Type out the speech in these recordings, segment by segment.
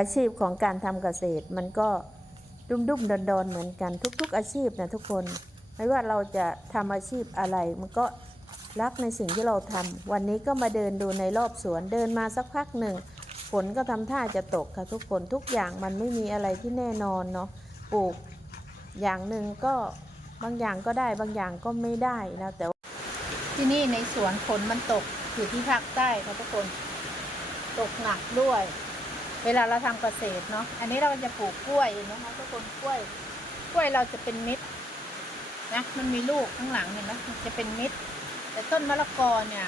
อาชีพของการทำเกษตร มันก็ดุมดุมดอนดอนๆเหมือนกันทุก ๆ อาชีพนะทุกคน ไม่ว่าเราจะทำอาชีพอะไร มันก็รักในสิ่งที่เราทำวันนี้ก็มาเดินดูในรอบสวนเดินมาสักพักหนึ่งฝนก็ทำท่าจะตกค่ะทุกคนทุกอย่างมันไม่มีอะไรที่แน่นอนเนาะปลูกอย่างหนึ่งก็บางอย่างก็ได้บางอย่างก็ไม่ได้นะแต่ที่นี่ในสวนฝนมันตกอยู่ที่ภาคใต้ค่ะทุกคน ตกหนักด้วย เวลาเราทำเกษตรเนาะ อันนี้เราจะปลูกกล้วยเห็นะคะทุกคนกล้วย กล้วยเราจะเป็นเม็ดนะ มันมีลูกข้างหลังเห็นไหมมันจะเป็นเม็ดแต่ต้นมะละกอเนี่ย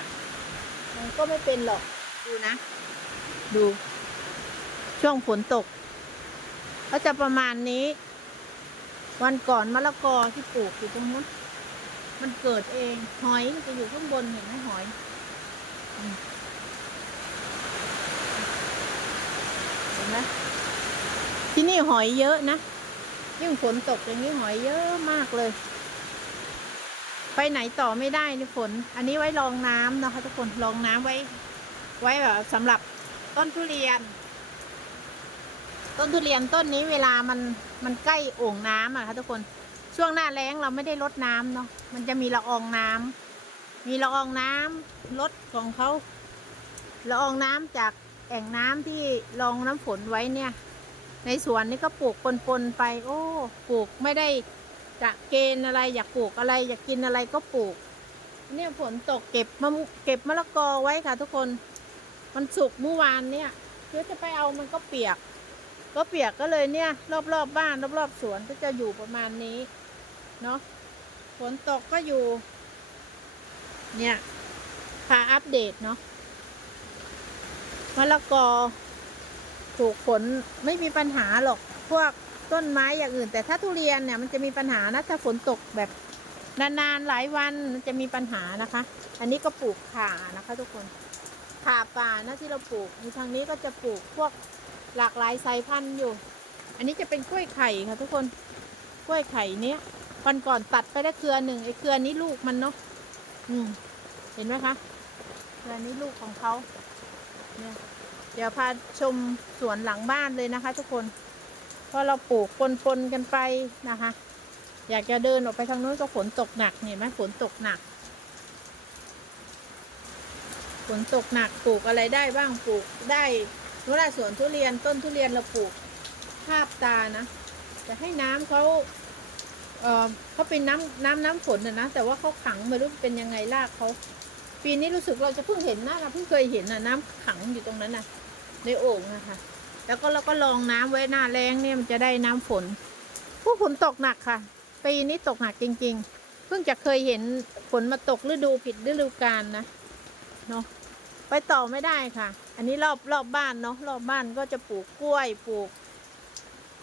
มันก็ไม่เป็นหรอก ดูนะ ดู ช่วงฝนตก ก็จะประมาณนี้ วันก่อนมะละกอที่ปลูกอยู่ตรงนู้น มันเกิดเอง หอยมันจะอยู่ข้างบนเห็นไหมหอยอืม เห็ นไหมที่นี่หอยเยอะนะ ยิ่งฝนตกอย่างนี้หอยเยอะมากเลย ไปไหนต่อไม่ได้นี่ฝน อันนี้ไว้รองน้ำนะคะทุกคนรองน้ำไว้ ไว้แบบสำหรับต้นทุเรียน ต้นทุเรียนต้นนี้เวลามันมันใกล้โอ่งน้ำอะค่ะทุกคนช่วงหน้าแล้งเราไม่ได้ลดน้ำเนาะมันจะมีละอองน้ำมีละอองน้ำลดของเขาละอองน้ำจาก แอ่งน้ำที่รองน้ำฝนไว้เนี่ย ในสวนนี่ก็ปลูกปนๆไป โอ้ปลูกไม่ได้จะเกณฑ์อะไรอยากปลูกอะไร อยากกินอะไรก็ปลูก เนี่ยฝนตกเก็บมะเก็บมะละกอไว้ค่ะทุกคน มันสุกเมื่อวานเนี่ยเพื่อจะไปเอามันก็เปียก ก็เปียกก็เลยเนี่ย รอบๆบบ้าน รอบๆสวนก็จะอยู่ประมาณนี้เนาะฝนตกก็อยู่ เนี่ยพาอัปเดตเนาะ มะละกอถูกฝนไม่มีปัญหาหรอก พวกต้นไม้อย่างอื่น แต่ถ้าทุเรียนเนี่ยมันจะมีปัญหานะถ้าฝนตกแบบนานๆหลายวันมันจะมีปัญหานะคะ อันนี้ก็ปลูกข่านะคะ ทุกคนข่าป่านะที่เราปลูกในทางนี้ก็จะปลูกพวกหลากหลายสายพันธุ์อยู่ อันนี้จะเป็นกล้วยไข่ค่ะ ทุกคนกล้วยไข่เนี้ยวันก่อนตัดไปได้เครือหนึ่งไอ้เครือนี้ลูกมันเนาะอืมเห็นไหมคะเครือนี้ลูกของเขา เนี่ยเดี๋ยวพาชมสวนหลังบ้านเลยนะคะ ทุกคนเพราะเราปลูกปนๆกันไปนะคะ อยากจะเดินออกไปทางนู้นก็ฝนตกหนักเห็นไหมฝนตกหนักฝนตกหนักปลูกอะไรได้บ้างปลูกได้เวลาสวนทุเรียนต้นทุเรียนเราปลูกภาพตานะจะให้น้ำเขาเออเขาเป็นน้ำน้ำน้ำฝนนะนะแต่ว่าเขาขังไม่รู้เป็นยังไงรากเขา ปีนี้รู้สึกเราจะเพิ่งเห็นนะเราเพิ่งเคยเห็นนะน้ำขังอยู่ตรงนั้นนะในโอ่งนะคะแล้วก็เราก็ลองน้ำไว้หน้าแรงเนี่ยมันจะได้น้ำฝนผู้ฝนตกหนักค่ะ ปีนี้ตกหนักจริง ๆ เพิ่งจะเคยเห็นฝนมาตกฤดูผิดฤดูกาลนะเนาะไปต่อไม่ได้ค่ะ อันนี้รอบรอบบ้านเนาะรอบบ้านก็จะปลูกกล้วยปลูก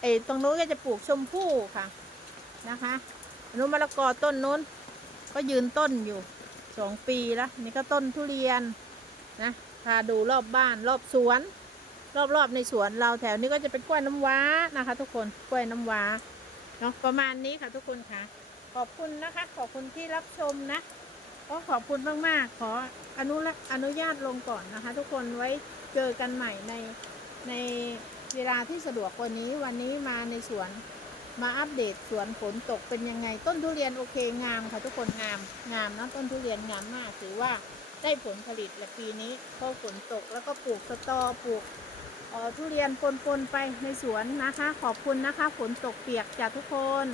ไอ้ตรงนู้นก็จะปลูกชมพู่ค่ะนะคะอนุมะละกอต้นนู้นก็ยืนต้นอยู่ สองปีแล้วนี่ก็ต้นทุเรียนนะพาดูรอบบ้านรอบสวน รอบๆในสวนเราแถวนี้ก็จะเป็นกล้วยน้ำว้านะคะ ทุกคนกล้วยน้ำว้าเนาะประมาณนี้ค่ะทุกคนค่ะ ขอบคุณนะคะ ขอบคุณที่รับชมนะก็ขอบคุณมากๆ ขออนุอนุญาตลงก่อนนะคะ ทุกคนไว้เจอกันใหม่ในในเวลาที่สะดวกกว่านี้วันนี้มาในสวน มาอัปเดตสวนฝนตกเป็นยังไง ต้นทุเรียนโอเคงามค่ะทุกคนงามงามนะต้นทุเรียนงามมากถือว่าได้ผลผลิตละปีนี้เพราะฝนตกแล้วก็ปลูกสตอปลูกออทุเรียนปนๆไปในสวนนะคะ ขอบคุณนะคะ ฝนตกเปียกจากทุกคน